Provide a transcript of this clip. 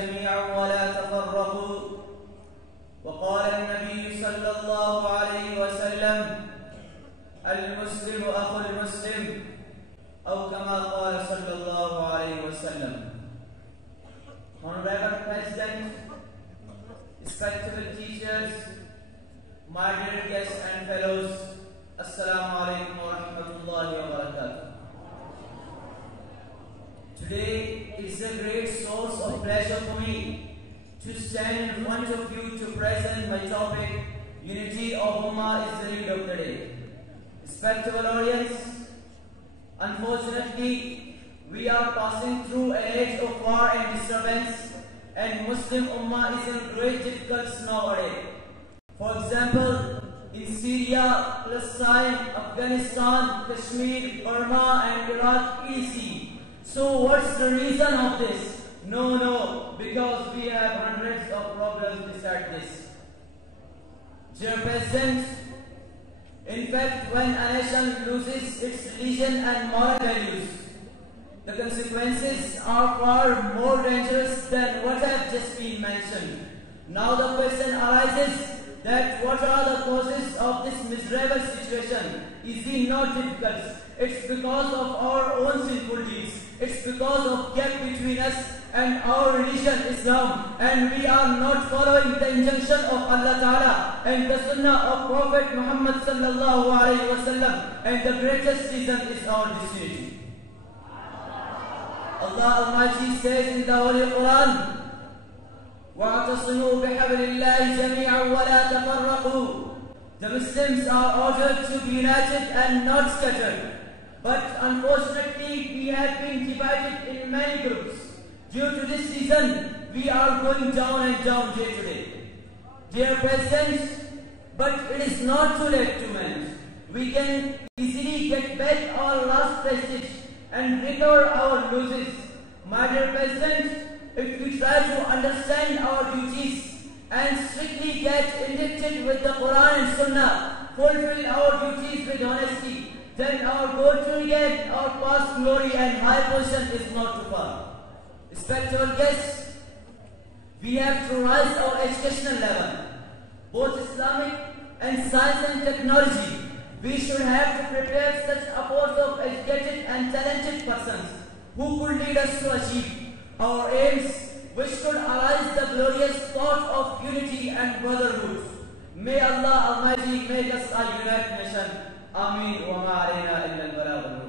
جميعا ولا تفرقوا. وقال النبي صلى الله عليه وسلم: المسلم أخو المسلم، أو كما قال صلى الله عليه وسلم. Honorable President, respectable teachers, my dear guests and fellows, Assalamu alaikum wa rahmatullahi wa barakatuh. Today is a great source of pleasure for me to stand in front of you to present my topic, Unity of Ummah is the need of the day. Respectable audience, unfortunately, we are passing through an age of war and disturbance, and Muslim Ummah is in great difficulties nowadays. For example, in Syria, Palestine, Afghanistan, Kashmir, Burma and Iraq, etc. So what's the reason of this? No, because we have hundreds of problems beside this. Dear President, in fact, when a nation loses its religion and moral values, the consequences are far more dangerous than what have just been mentioned. Now the question arises that what are the causes of this miserable situation? Is it not difficult? It's because of our own sinful deeds. It's because of gap between us and our religion, Islam, and we are not following the injunction of Allah Ta'ala and the Sunnah of Prophet Muhammad Sallallahu Alaihi Wasallam, and the greatest reason is our disunity. Allah Almighty says in the Holy Quran, وَاعْتَصِمُوا بِحَبْلِ اللَّهِ جَمِيعًا وَلَا تَفَرَّقُوا. The Muslims are ordered to be united and not scattered. But unfortunately, we have been divided in many groups. Due to this reason, we are going down and down day to day. Dear President, but it is not too late to mend. We can easily get back our lost prestige and recover our losses. My dear President, if we try to understand our duties and strictly get indebted with the Quran and Sunnah, fulfill our duties with honesty, then our goal to regain our past glory and high position is not too far. Respectable guests, we have to rise our educational level, both Islamic and science and technology. We should have to prepare such a force of educated and talented persons who could lead us to achieve our aims, which should arise the glorious thought of unity and brotherhood. May Allah Almighty make us a united nation. Ameen wa ma alayna illa al-balagh.